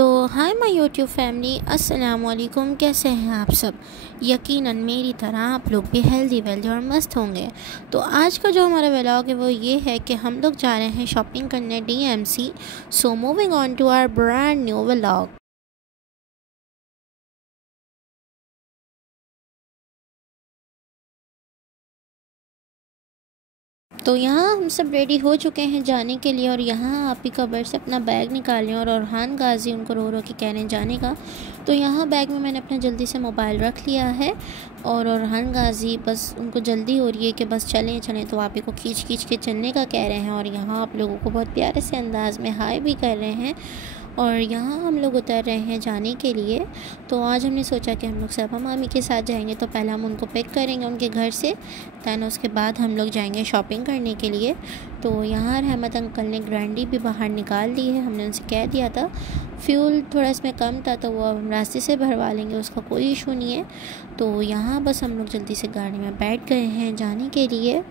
So hi my YouTube family, अस्सलाम वालेकुम। कैसे हैं आप सब? यकीनन मेरी तरह आप लोग भी हेल्दी वेल्दी और मस्त होंगे। तो आज का जो हमारा व्लॉग है वो ये है कि हम लोग जा रहे हैं शॉपिंग करने DMC। So moving on to our brand new vlog. तो यहाँ हम सब रेडी हो चुके हैं जाने के लिए, और यहाँ आप ही कबर से अपना बैग निकालें और ऑरहान गाजी उनको रो रो के कह रहे हैं जाने का। तो यहाँ बैग में मैंने अपना जल्दी से मोबाइल रख लिया है, और ऑरहान गाजी बस उनको जल्दी हो रही है कि बस चलें चलें, तो आप ही को खींच खींच के चलने का कह रहे हैं। और यहाँ आप लोगों को बहुत प्यारे से अंदाज में हाय भी कर रहे हैं। और यहाँ हम लोग उतर रहे हैं जाने के लिए। तो आज हमने सोचा कि हम लोग सबा मामी के साथ जाएंगे, तो पहले हम उनको पिक करेंगे उनके घर से, दैन उसके बाद हम लोग जाएंगे शॉपिंग करने के लिए। तो यहाँ रहमत अंकल ने ग्रैंडी भी बाहर निकाल दी है। हमने उनसे कह दिया था फ्यूल थोड़ा इसमें कम था, तो वो अब हम रास्ते से भरवा लेंगे, उसका कोई इशू नहीं है। तो यहाँ बस हम लोग जल्दी से गाड़ी में बैठ गए हैं जाने के लिए,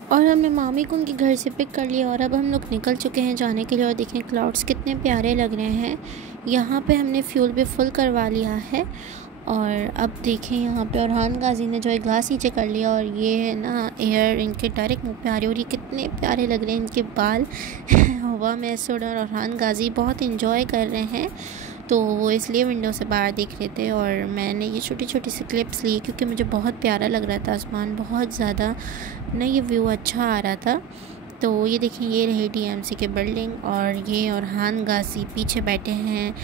और हमने मामी को उनके घर से पिक कर लिया, और अब हम लोग निकल चुके हैं जाने के लिए। और देखें क्लाउड्स कितने प्यारे लग रहे हैं। यहाँ पे हमने फ्यूल भी फुल करवा लिया है, और अब देखें यहाँ पे ऑरहान गाजी ने जो है ग्लास नीचे कर लिया, और ये है ना एयर इनके डायरेक्ट मुँह पे आ रही है, और ये कितने प्यारे लग रहे हैं इनके बाल हवा में ऐसे उड़। और ऑरहान गाजी बहुत इंजॉय कर रहे हैं, तो वो इसलिए विंडो से बाहर देख रहे थे। और मैंने ये छोटी छोटी सी क्लिप्स ली क्योंकि मुझे बहुत प्यारा लग रहा था, आसमान बहुत ज़्यादा ना, ये व्यू अच्छा आ रहा था। तो ये देखिए, ये रही DMC की बिल्डिंग, और ये ऑरहान गाजी पीछे बैठे हैं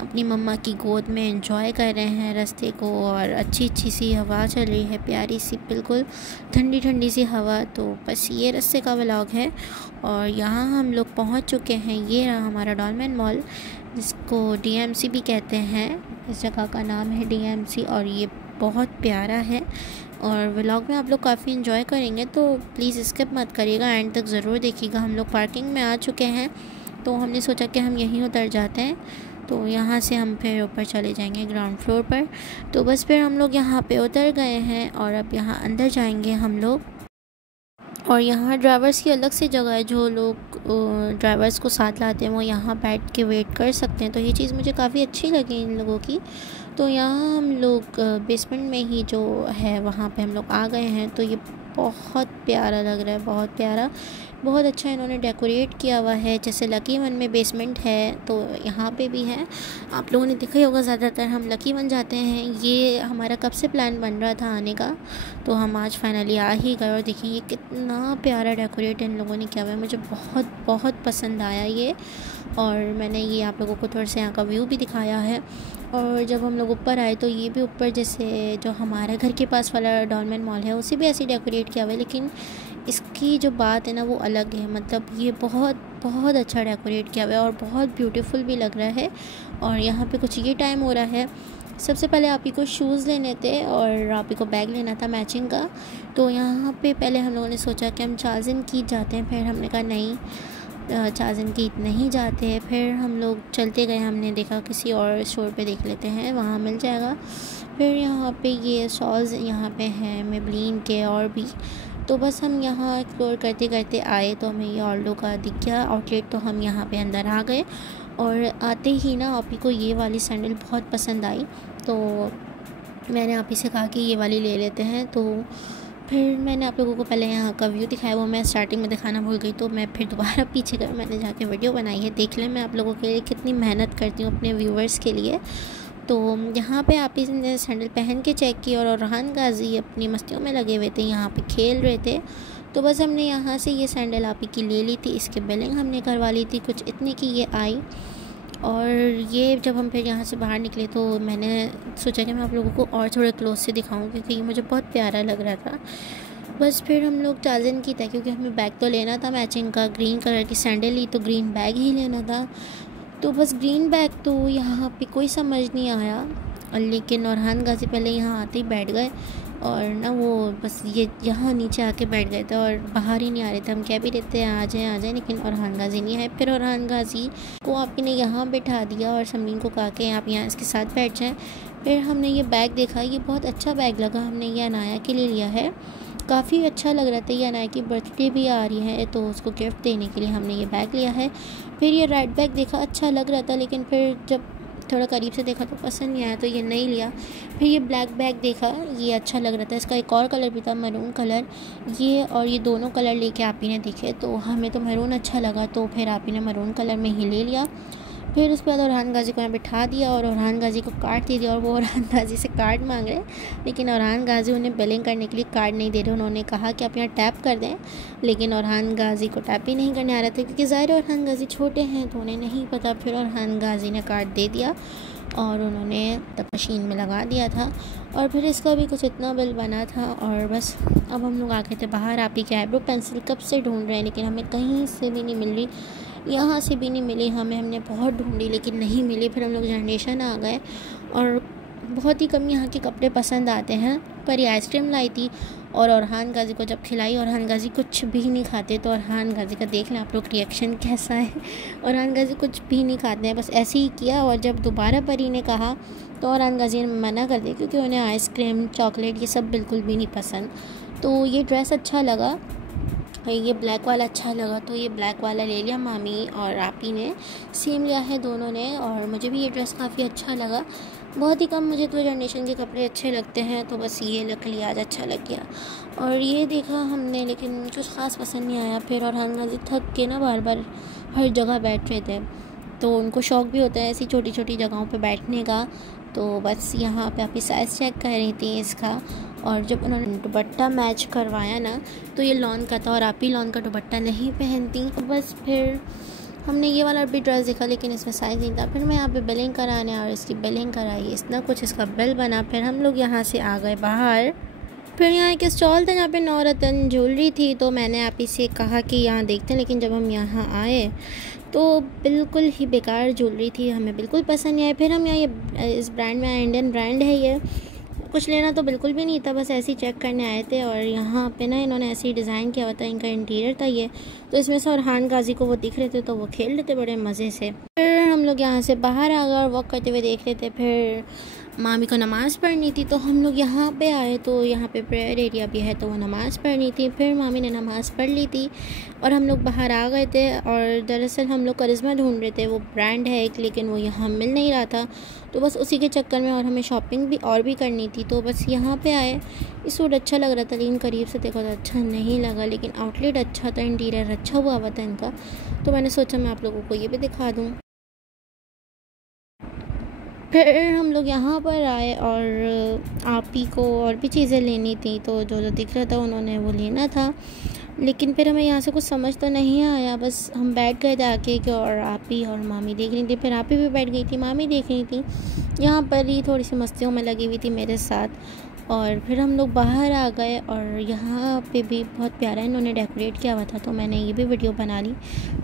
अपनी मम्मा की गोद में, एंजॉय कर रहे हैं रास्ते को। और अच्छी अच्छी सी हवा चल रही है, प्यारी सी बिल्कुल ठंडी ठंडी सी हवा। तो बस ये रास्ते का व्लॉग है। और यहाँ हम लोग पहुँच चुके हैं। ये रहा हमारा डॉलमेन मॉल, जिसको DMC भी कहते हैं। इस जगह का नाम है DMC, और ये बहुत प्यारा है। और व्लॉग में आप लोग काफ़ी इन्जॉय करेंगे, तो प्लीज़ स्किप मत करिएगा, एंड तक ज़रूर देखिएगा। हम लोग पार्किंग में आ चुके हैं, तो हमने सोचा कि हम यहीं उतर जाते हैं। तो यहाँ से हम फिर ऊपर चले जाएंगे ग्राउंड फ्लोर पर। तो बस फिर हम लोग यहाँ पे उतर गए हैं, और अब यहाँ अंदर जाएंगे हम लोग। और यहाँ ड्राइवर्स की अलग से जगह है, जो लोग ड्राइवर्स को साथ लाते हैं वो यहाँ बैठ के वेट कर सकते हैं। तो ये चीज़ मुझे काफ़ी अच्छी लगी इन लोगों की। तो यहाँ हम लोग बेसमेंट में ही जो है वहाँ पे हम लोग आ गए हैं। तो ये बहुत प्यारा लग रहा है, बहुत प्यारा, बहुत अच्छा इन्होंने डेकोरेट किया हुआ है। जैसे लकी वन में बेसमेंट है, तो यहाँ पे भी है। आप लोगों ने देखा ही होगा, ज़्यादातर हम लकी वन जाते हैं। ये हमारा कब से प्लान बन रहा था आने का, तो हम आज फाइनली आ ही गए। और देखिए ये कितना प्यारा डेकोरेट इन लोगों ने किया हुआ है, मुझे बहुत बहुत पसंद आया ये। और मैंने ये आप लोगों को थोड़ा सा यहाँ का व्यू भी दिखाया है। और जब हम लोग ऊपर आए, तो ये भी ऊपर जैसे जो हमारे घर के पास वाला डॉलमेन मॉल है उसे भी ऐसे डेकोरेट किया हुआ है, लेकिन इसकी जो बात है ना वो अलग है। मतलब ये बहुत बहुत अच्छा डेकोरेट किया हुआ है, और बहुत ब्यूटीफुल भी लग रहा है। और यहाँ पे कुछ ये टाइम हो रहा है, सबसे पहले आप ही को शूज़ लेने थे और आप ही को बैग लेना था मैचिंग का। तो यहाँ पे पहले हम लोगों ने सोचा कि हम चार्जिन की जाते हैं, फिर हमने कहा नहीं, चार्जिन की नहीं जाते हैं। फिर हम लोग चलते गए, हमने देखा किसी और स्टोर पे देख लेते हैं, वहाँ मिल जाएगा। फिर यहाँ पे ये शॉल्स यहाँ पे हैं मेबलिन के और भी। तो बस हम यहाँ एक्सप्लोर करते करते आए, तो हमें ये ऑल्डो का दिख गया आउटलेट, तो हम यहाँ पे अंदर आ गए। और आते ही ना आप ही को ये वाली सैंडल बहुत पसंद आई, तो मैंने आप ही से कहा कि ये वाली ले लेते हैं। तो फिर मैंने आप लोगों को पहले यहाँ का व्यू दिखाया, वो मैं स्टार्टिंग में दिखाना भूल गई, तो मैं फिर दोबारा पीछे कर मैंने जाके वीडियो बनाई है। देख लें मैं आप लोगों के लिए कितनी मेहनत करती हूँ अपने व्यूवर्स के लिए। तो यहाँ पे आप ही ने सैंडल पहन के चेक की, और ऑरहान गाजी अपनी मस्तियों में लगे हुए थे, यहाँ पे खेल रहे थे। तो बस हमने यहाँ से ये सैंडल आप ही की ले ली थी, इसके बिलिंग हमने करवा ली थी, कुछ इतने की ये आई। और ये जब हम फिर यहाँ से बाहर निकले, तो मैंने सोचा कि मैं आप लोगों को और थोड़े क्लोज से दिखाऊं, क्योंकि ये मुझे बहुत प्यारा लग रहा था। बस फिर हम लोग चार्जिन की था, क्योंकि हमें बैग तो लेना था मैचिंग का। ग्रीन कलर की सैंडल ली, तो ग्रीन बैग ही लेना था। तो बस ग्रीन बैग तो यहाँ पे कोई समझ नहीं आया, लेकिन ऑरहान गाजी पहले यहाँ आते ही बैठ गए, और ना वो बस ये यहाँ नीचे आके बैठ गए थे, और बाहर ही नहीं आ रहे थे। हम कह भी रहते हैं आ जाए, लेकिन ऑरहान गाजी नहीं है। फिर ऑरहान गाजी को आप ही ने यहाँ बैठा दिया, और समरीन को कहा कि आप यहाँ इसके साथ बैठ जाएँ। फिर हमने ये बैग देखा, ये बहुत अच्छा बैग लगा, हमने ये अनाया के लिए लिया है। काफ़ी अच्छा लग रहा था, ये अनाया की बर्थडे भी आ रही है, तो उसको गिफ्ट देने के लिए हमने ये बैग लिया है। फिर ये रेड बैग देखा, अच्छा लग रहा था, लेकिन फिर जब थोड़ा करीब से देखा तो पसंद नहीं आया, तो ये नहीं लिया। फिर ये ब्लैक बैग देखा, ये अच्छा लग रहा था, इसका एक और कलर भी था मरून कलर, ये और ये दोनों कलर लेके आप ही ने दिखे, तो हमें तो मरून अच्छा लगा, तो फिर आप ही ने मरून कलर में ही ले लिया। फिर उसके बाद orhan गाजी को यहाँ बिठा दिया और orhan गाजी को कार्ड दे दिया, और वो orhan गाजी से कार्ड मांग रहे हैं, लेकिन orhan गाजी उन्हें बिलिंग करने के लिए कार्ड नहीं दे रहे। उन्होंने कहा कि आप यहाँ टैप कर दें, लेकिन orhan गाजी को टैप ही नहीं करने आ रहा था, क्योंकि ज़ाहिर orhan गाजी छोटे हैं तो उन्हें नहीं पता। फिर orhan गाजी ने कार्ड दे दिया और उन्होंने तब मशीन में लगा दिया था, और फिर इसका भी कुछ इतना बिल बना था। और बस अब हम लोग आ गए थे बाहर। आप ही की आईब्रो पेंसिल कब से ढूंढ रहे हैं, लेकिन हमें कहीं से भी नहीं मिल रही, यहाँ से भी नहीं मिली हमें, हमने बहुत ढूंढी लेकिन नहीं मिली। फिर हम लोग जनरेशन आ गए, और बहुत ही कम यहाँ के कपड़े पसंद आते हैं। पर ये आइसक्रीम लाई थी और orhan गाजी को जब खिलाई, orhan गाजी कुछ भी नहीं खाते, तो orhan गाजी का देख लें आप लोग रिएक्शन कैसा है। orhan गाजी कुछ भी नहीं खाते हैं, बस ऐसे ही किया, और जब दोबारा परी ने कहा तो orhan गाजी ने मना कर दिया, क्योंकि उन्हें आइसक्रीम चॉकलेट ये सब बिल्कुल भी नहीं पसंद। तो ये ड्रेस अच्छा लगा, ये ब्लैक वाला अच्छा लगा, तो ये ब्लैक वाला ले लिया। मामी और आपी ने सेम लिया है दोनों ने, और मुझे भी ये ड्रेस काफ़ी अच्छा लगा। बहुत ही कम मुझे तो जनरेशन के कपड़े अच्छे लगते हैं, तो बस ये लग लिया, आज अच्छा लग गया। और ये देखा हमने, लेकिन कुछ ख़ास पसंद नहीं आया। फिर orhan गाजी थक के ना बार बार हर जगह बैठ रहे थे, तो उनको शौक़ भी होता है ऐसी छोटी छोटी जगहों पे बैठने का। तो बस यहाँ पे आपकी साइज़ चेक कर रही थी इसका, और जब उन्होंने दुपट्टा मैच करवाया ना, तो ये लॉन का था और आप ही लॉन का दुपट्टा नहीं पहनती। तो बस फिर हमने ये वाला भी ड्रेस देखा, लेकिन इसमें साइज़ नहीं था। फिर मैं यहाँ पे बिलिंग कराने और इसकी बिलिंग कराई, इतना कुछ इसका बिल बना। फिर हम लोग यहाँ से आ गए बाहर। फिर यहाँ एक स्टॉल था जहाँ पे नवरत्न ज्वेलरी थी, तो मैंने आप ही से कहा कि यहाँ देखते हैं, लेकिन जब हम यहाँ आए तो बिल्कुल ही बेकार ज्वेलरी थी, हमें बिल्कुल पसंद नहीं आई। फिर हम यहाँ ये इस ब्रांड में, इंडियन ब्रांड है ये, कुछ लेना तो बिल्कुल भी नहीं था, बस ऐसे ही चेक करने आए थे। और यहाँ पे ना इन्होंने ऐसे ही डिज़ाइन किया हुआ था, इनका इंटीरियर था ये, तो इसमें से orhan गाजी को वो दिख रहे थे, तो वो खेल रहे थे बड़े मज़े से। फिर हम लोग यहाँ से बाहर आ गए और वॉक करते हुए देख रहे थे। फिर मामी को नमाज़ पढ़नी थी, तो हम लोग यहाँ पे आए, तो यहाँ पे प्रेयर एरिया भी है, तो वो नमाज़ पढ़नी थी। फिर मामी ने नमाज़ पढ़ ली थी और हम लोग बाहर आ गए थे। और दरअसल हम लोग करिश्मा ढूंढ रहे थे, वो ब्रांड है एक, लेकिन वो यहाँ मिल नहीं रहा था, तो बस उसी के चक्कर में, और हमें शॉपिंग भी और भी करनी थी, तो बस यहाँ पे आए। ये सूट अच्छा लग रहा था, लेकिन करीब से देखा तो अच्छा नहीं लगा, लेकिन आउटलेट अच्छा था, इंटीरियर अच्छा हुआ था इनका, तो मैंने सोचा मैं आप लोगों को ये भी दिखा दूँ। फिर हम लोग यहाँ पर आए और आप ही को और भी चीज़ें लेनी थी, तो जो जो दिख रहा था उन्होंने वो लेना था, लेकिन फिर हमें यहाँ से कुछ समझ तो नहीं आया। बस हम बैठ गए थे आके कि, और आप ही और मामी देख रही थी, फिर आप ही भी बैठ गई थी, मामी देख रही थी, यहाँ पर ही थोड़ी सी मस्तियों में लगी हुई थी मेरे साथ। और फिर हम लोग बाहर आ गए, और यहाँ पे भी बहुत प्यारा इन्होंने डेकोरेट किया हुआ था, तो मैंने ये भी वीडियो बना ली।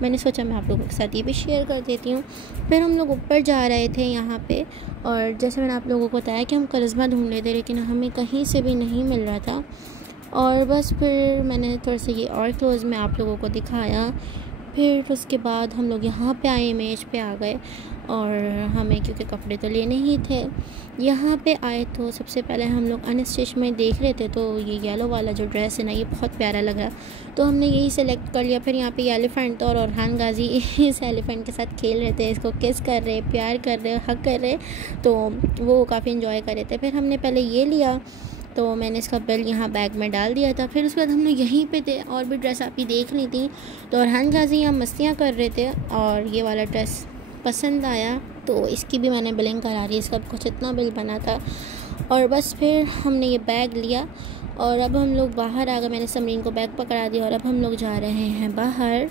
मैंने सोचा मैं आप लोगों के साथ ये भी शेयर कर देती हूँ। फिर हम लोग ऊपर जा रहे थे यहाँ पे, और जैसे मैंने आप लोगों को बताया कि हम करिश्मा ढूंढ रहे थे, लेकिन हमें कहीं से भी नहीं मिल रहा था। और बस फिर मैंने थोड़ा सा ये और क्लोज में आप लोगों को दिखाया। फिर उसके बाद हम लोग यहाँ पे आए, इमेज पे आ गए, और हमें क्योंकि कपड़े तो लेने ही थे, यहाँ पे आए तो सबसे पहले हम लोग अनस्टिच में देख रहे थे, तो ये येलो वाला जो ड्रेस है ना, ये बहुत प्यारा लग रहा, तो हमने यही सेलेक्ट कर लिया। फिर यहाँ पे ये एलिफेंट था, और orhan गाजी इस एलिफेंट के साथ खेल रहे थे, इसको किस कर रहे, प्यार कर रहे, हक कर रहे, तो वो काफ़ी इन्जॉय कर रहे थे। फिर हमने पहले ये लिया, तो मैंने इसका बिल यहाँ बैग में डाल दिया था। फिर उसके बाद हम लोग यहीं पे थे, और भी ड्रेस आप ही देख ली थी, तो orhan गाजी यहाँ मस्तियाँ कर रहे थे, और ये वाला ड्रेस पसंद आया, तो इसकी भी मैंने बिलिंग करा ली, इसका कुछ इतना बिल बना था। और बस फिर हमने ये बैग लिया, और अब हम लोग बाहर आ गए, मैंने समरीन को बैग पकड़ा दिया, और अब हम लोग जा रहे हैं बाहर।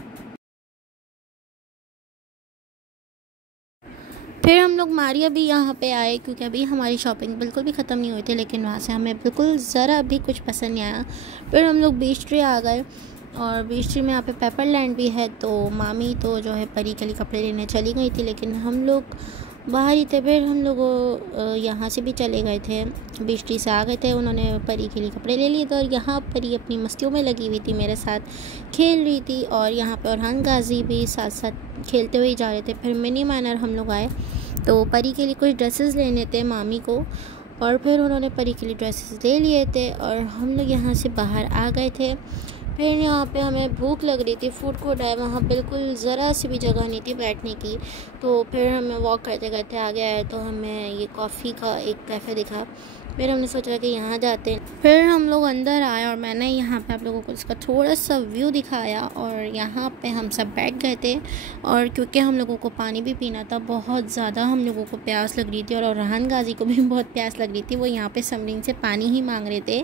फिर हम लोग मारिया भी यहाँ पे आए, क्योंकि अभी हमारी शॉपिंग बिल्कुल भी ख़त्म नहीं हुई थी, लेकिन वहाँ से हमें बिल्कुल ज़रा भी कुछ पसंद नहीं आया। फिर हम लोग बीच ट्री आ गए, और बीच ट्री में यहाँ पे पेपरलैंड भी है, तो मामी तो जो है परी के लिए कपड़े लेने चली गई थी, लेकिन हम लोग बाहर ही थे। फिर हम लोग यहाँ से भी चले गए थे, बीच ट्री से आ गए थे, उन्होंने परी के लिए कपड़े ले लिए थे, और यहाँ परी अपनी मस्तियों में लगी हुई थी, मेरे साथ खेल रही थी, और यहाँ पे orhan गाजी भी साथ साथ खेलते हुए जा रहे थे। फिर मिनी माइनर हम लोग आए, तो परी के लिए कुछ ड्रेसेस लेने थे मामी को, और फिर उन्होंने परी के लिए ड्रेसेस ले लिए थे, और हम लोग यहाँ से बाहर आ गए थे। फिर यहाँ पे हमें भूख लग रही थी, फूड कोर्ट है वहाँ, बिल्कुल ज़रा सी भी जगह नहीं थी बैठने की। तो फिर हमें वॉक करते करते आगे आए तो हमें ये कॉफ़ी का एक कैफ़े दिखा। फिर हमने सोचा कि यहाँ जाते हैं। फिर हम लोग अंदर आए और मैंने यहाँ पे आप लोगों को इसका थोड़ा सा व्यू दिखाया और यहाँ पे हम सब बैठ गए थे। और क्योंकि हम लोगों को पानी भी पीना था, बहुत ज़्यादा हम लोगों को प्यास लग रही थी और रेहान गाजी को भी बहुत प्यास लग रही थी। वो यहाँ पे समरीन से पानी ही मांग रहे थे,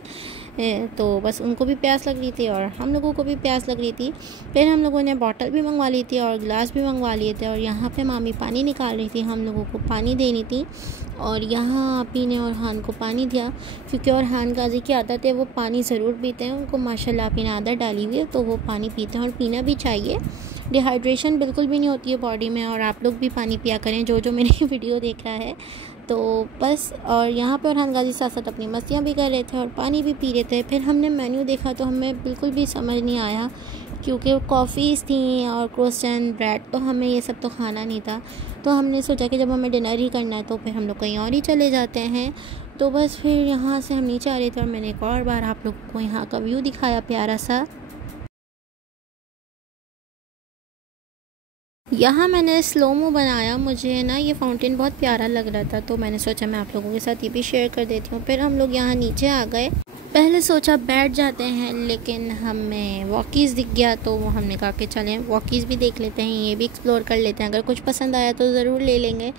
तो बस उनको भी प्यास लग रही थी और हम लोगों को भी प्यास लग रही थी। फिर हम लोगों ने बॉटल भी मंगवा ली थी और गिलास भी मंगवा लिए थे और यहाँ पे मामी पानी निकाल रही थी, हम लोगों को पानी देनी थी। और यहाँ आपी ने और हान को पानी दिया, क्योंकि और हान गाजी की आदत है, वो पानी ज़रूर पीते हैं। उनको माशाल्लाह आपी ने आदत डाली हुई है, तो वो पानी पीते हैं और पीना भी चाहिए। डिहाइड्रेशन बिल्कुल भी नहीं होती है बॉडी में। और आप लोग भी पानी पिया करें जो मेरी वीडियो देख रहा है। तो बस, और यहाँ पर रेहान गाजी साथ साथ अपनी मस्तियाँ भी कर रहे थे और पानी भी पी रहे थे। फिर हमने मेन्यू देखा तो हमें बिल्कुल भी समझ नहीं आया, क्योंकि कॉफ़ीज़ थी और क्रोसेंट ब्रेड, तो हमें ये सब तो खाना नहीं था। तो हमने सोचा कि जब हमें डिनर ही करना है तो फिर हम लोग कहीं और ही चले जाते हैं। तो बस फिर यहाँ से हम नीचे आ रहे थे और मैंने एक और बार आप लोग को यहाँ का व्यू दिखाया प्यारा सा। यहाँ मैंने स्लोमो बनाया, मुझे ना ये फाउंटेन बहुत प्यारा लग रहा था, तो मैंने सोचा मैं आप लोगों के साथ ये भी शेयर कर देती हूँ। फिर हम लोग यहाँ नीचे आ गए। पहले सोचा बैठ जाते हैं, लेकिन हमें वॉकीज़ दिख गया, तो हमने कहा कि चलें वॉकीज़ भी देख लेते हैं, ये भी एक्सप्लोर कर लेते हैं, अगर कुछ पसंद आया तो ज़रूर ले लेंगे।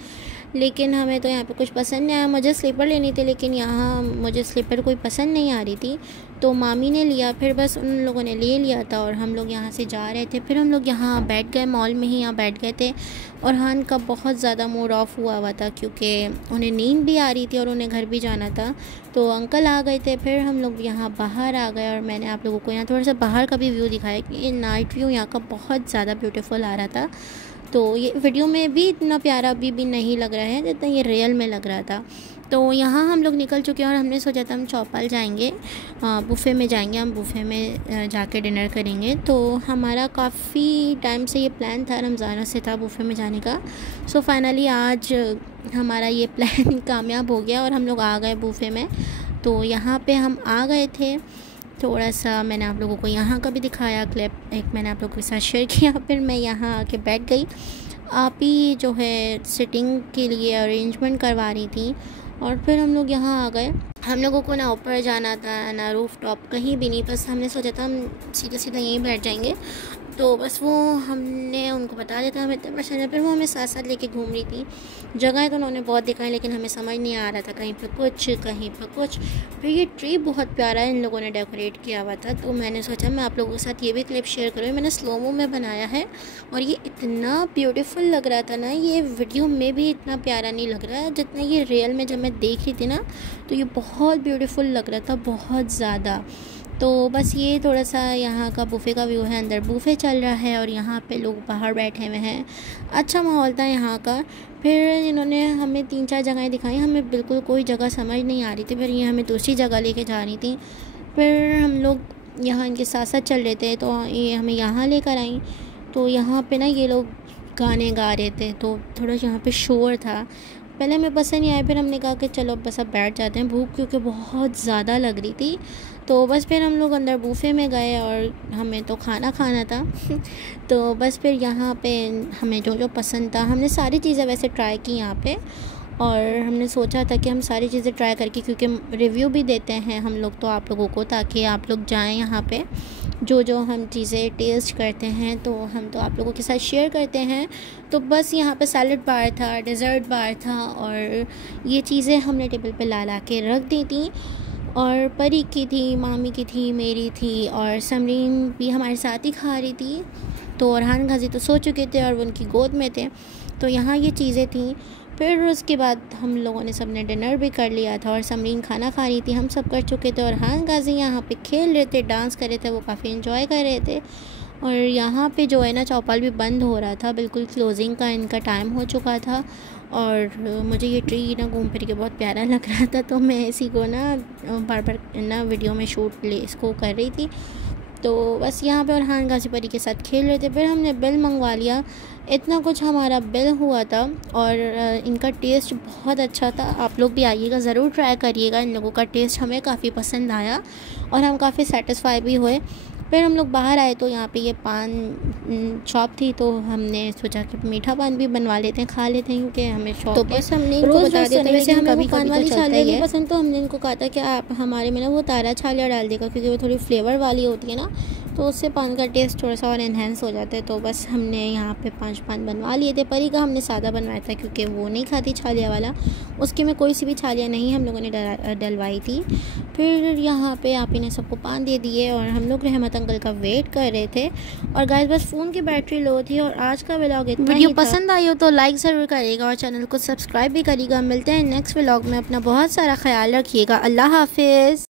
लेकिन हमें तो यहाँ पे कुछ पसंद नहीं आया। मुझे स्लीपर लेनी थी, लेकिन यहाँ मुझे स्लीपर कोई पसंद नहीं आ रही थी, तो मामी ने लिया। फिर बस उन लोगों ने ले लिया था और हम लोग यहाँ से जा रहे थे। फिर हम लोग यहाँ बैठ गए, मॉल में ही यहाँ बैठ गए थे। और हान का बहुत ज़्यादा मूड ऑफ हुआ था, क्योंकि उन्हें नींद भी आ रही थी और उन्हें घर भी जाना था। तो अंकल आ गए थे। फिर हम लोग यहाँ बाहर आ गए और मैंने आप लोगों को यहाँ थोड़ा सा बाहर का भी व्यू दिखाया कि नाइट व्यू यहाँ का बहुत ज़्यादा ब्यूटीफुल आ रहा था। तो ये वीडियो में भी इतना प्यारा अभी भी नहीं लग रहा है जितना ये रियल में लग रहा था। तो यहाँ हम लोग निकल चुके हैं और हमने सोचा था हम चौपाल जाएंगे, बुफ़े में जाएंगे, हम बुफ़े में जाके डिनर करेंगे। तो हमारा काफ़ी टाइम से ये प्लान था, रमज़ान से था बुफ़े में जाने का। सो फाइनली आज हमारा ये प्लान कामयाब हो गया और हम लोग आ गए बुफ़े में। तो यहाँ पे हम आ गए थे। थोड़ा सा मैंने आप लोगों को यहाँ का भी दिखाया क्लिप, एक मैंने आप लोगों के साथ शेयर किया। फिर मैं यहाँ आके बैठ गई। आप ही जो है सिटिंग के लिए अरेंजमेंट करवा रही थी। और फिर हम लोग यहाँ आ गए। हम लोगों को ना ऊपर जाना था ना रूफ टॉप, कहीं भी नहीं, बस हमने सोचा था हम सीधा सीधा यहीं बैठ जाएंगे। तो बस वो हमने उनको बता दिया था हमें इतना पसंद है। फिर वो हमें साथ साथ लेके घूम रही थी। जगह तो उन्होंने बहुत दिखाई, लेकिन हमें समझ नहीं आ रहा था, कहीं पे कुछ कहीं पे कुछ। फिर ये ट्री बहुत प्यारा इन लोगों ने डेकोरेट किया हुआ था, तो मैंने सोचा मैं आप लोगों के साथ ये भी क्लिप शेयर करूँ। मैंने स्लोमो में बनाया है और ये इतना ब्यूटीफुल लग रहा था ना, ये वीडियो में भी इतना प्यारा नहीं लग रहा है जितना ये रियल में जब मैं देख रही थी ना, तो ये बहुत ब्यूटीफुल लग रहा था, बहुत ज़्यादा। तो बस ये थोड़ा सा यहाँ का बुफ़े का व्यू है। अंदर बुफ़े चल रहा है और यहाँ पे लोग बाहर बैठे हुए हैं। अच्छा माहौल था यहाँ का। फिर इन्होंने हमें 3-4 जगहें दिखाई, हमें बिल्कुल कोई जगह समझ नहीं आ रही थी। फिर ये हमें दूसरी जगह लेके जा रही थी। फिर हम लोग यहाँ इनके साथ साथ चल रहे थे, तो ये हमें यहाँ लेकर आई। तो यहाँ पे ना ये लोग गाने गा रहे थे, तो थोड़ा यहाँ पे शोर था। पहले हमें पसंद नहीं आया, फिर हमने कहा कि चलो बस अब बैठ जाते हैं, भूख क्योंकि बहुत ज़्यादा लग रही थी। तो बस फिर हम लोग अंदर बूफे में गए और हमें तो खाना खाना था। तो बस फिर यहाँ पे हमें जो जो पसंद था, हमने सारी चीज़ें वैसे ट्राई की यहाँ पे। और हमने सोचा था कि हम सारी चीज़ें ट्राई करके, क्योंकि रिव्यू भी देते हैं हम लोग तो आप लोगों को, ताकि आप लोग जाएं यहाँ पे, जो जो हम चीज़ें टेस्ट करते हैं तो हम तो आप लोगों के साथ शेयर करते हैं। तो बस यहाँ पे सैलड बार था, डेज़र्ट बार था और ये चीज़ें हमने टेबल पे ला के रख दी थी। और परी की थी, मामी की थी, मेरी थी और समरीन भी हमारे साथ ही खा रही थी। तो रेहान गाजी तो सो चुके थे और वो उनकी गोद में थे। तो यहाँ ये चीज़ें थी। फिर उसके बाद हम लोगों ने सबने डिनर भी कर लिया था और समरीन खाना खा रही थी, हम सब कर चुके थे। और रेहान गाजी यहाँ पे खेल रहे थे, डांस कर रहे थे, वो काफ़ी एंजॉय कर रहे थे। और यहाँ पे जो है ना चौपाल भी बंद हो रहा था, बिल्कुल क्लोजिंग का इनका टाइम हो चुका था। और मुझे ये ट्री ना घूम फिर के बहुत प्यारा लग रहा था, तो मैं इसी को ना बार बार ना वीडियो में शूट इसको कर रही थी। तो बस यहाँ पे और रेहान गाजी परी के साथ खेल रहे थे। फिर हमने बिल मंगवा लिया, इतना कुछ हमारा बिल हुआ था। और इनका टेस्ट बहुत अच्छा था, आप लोग भी आइएगा, ज़रूर ट्राई करिएगा। इन लोगों का टेस्ट हमें काफ़ी पसंद आया और हम काफ़ी सेटिस्फाई भी हुए। फिर हम लोग बाहर आए तो यहाँ पे ये पान शॉप थी, तो हमने सोचा कि मीठा पान भी बनवा लेते हैं, खा लेते हैं, क्योंकि हमें शौक तो है। बस हमने इनको रोज़ बता दिया था, वैसे हमें कभी पान वाली छालियाँ नहीं पसंद, तो हमने इनको कहा था कि आप हमारे में ना वो तारा छालियाँ डाल देगा, क्योंकि वो थोड़ी फ्लेवर वाली होती है ना, तो उससे पान का टेस्ट थोड़ा सा और इन्हेंस हो जाता है। तो बस हमने यहाँ पे 5 पान बनवा लिए थे। परी का हमने सादा बनवाया था क्योंकि वो नहीं खाती छालिया वाला, उसके में कोई सी भी छालियाँ नहीं हम लोगों ने डलवाई थी। फिर यहाँ पे आप ही ने सबको पान दे दिए और हम लोग रहमत अंकल का वेट कर रहे थे। और गाइस बस फ़ोन की बैटरी लो थी। और आज का व्लॉग इतना ही था। पसंद आई हो तो लाइक ज़रूर करिएगा और चैनल को सब्सक्राइब भी करिएगा। मिलते हैं नेक्स्ट व्लॉग में। अपना बहुत सारा ख्याल रखिएगा। अल्लाह हाफिज़।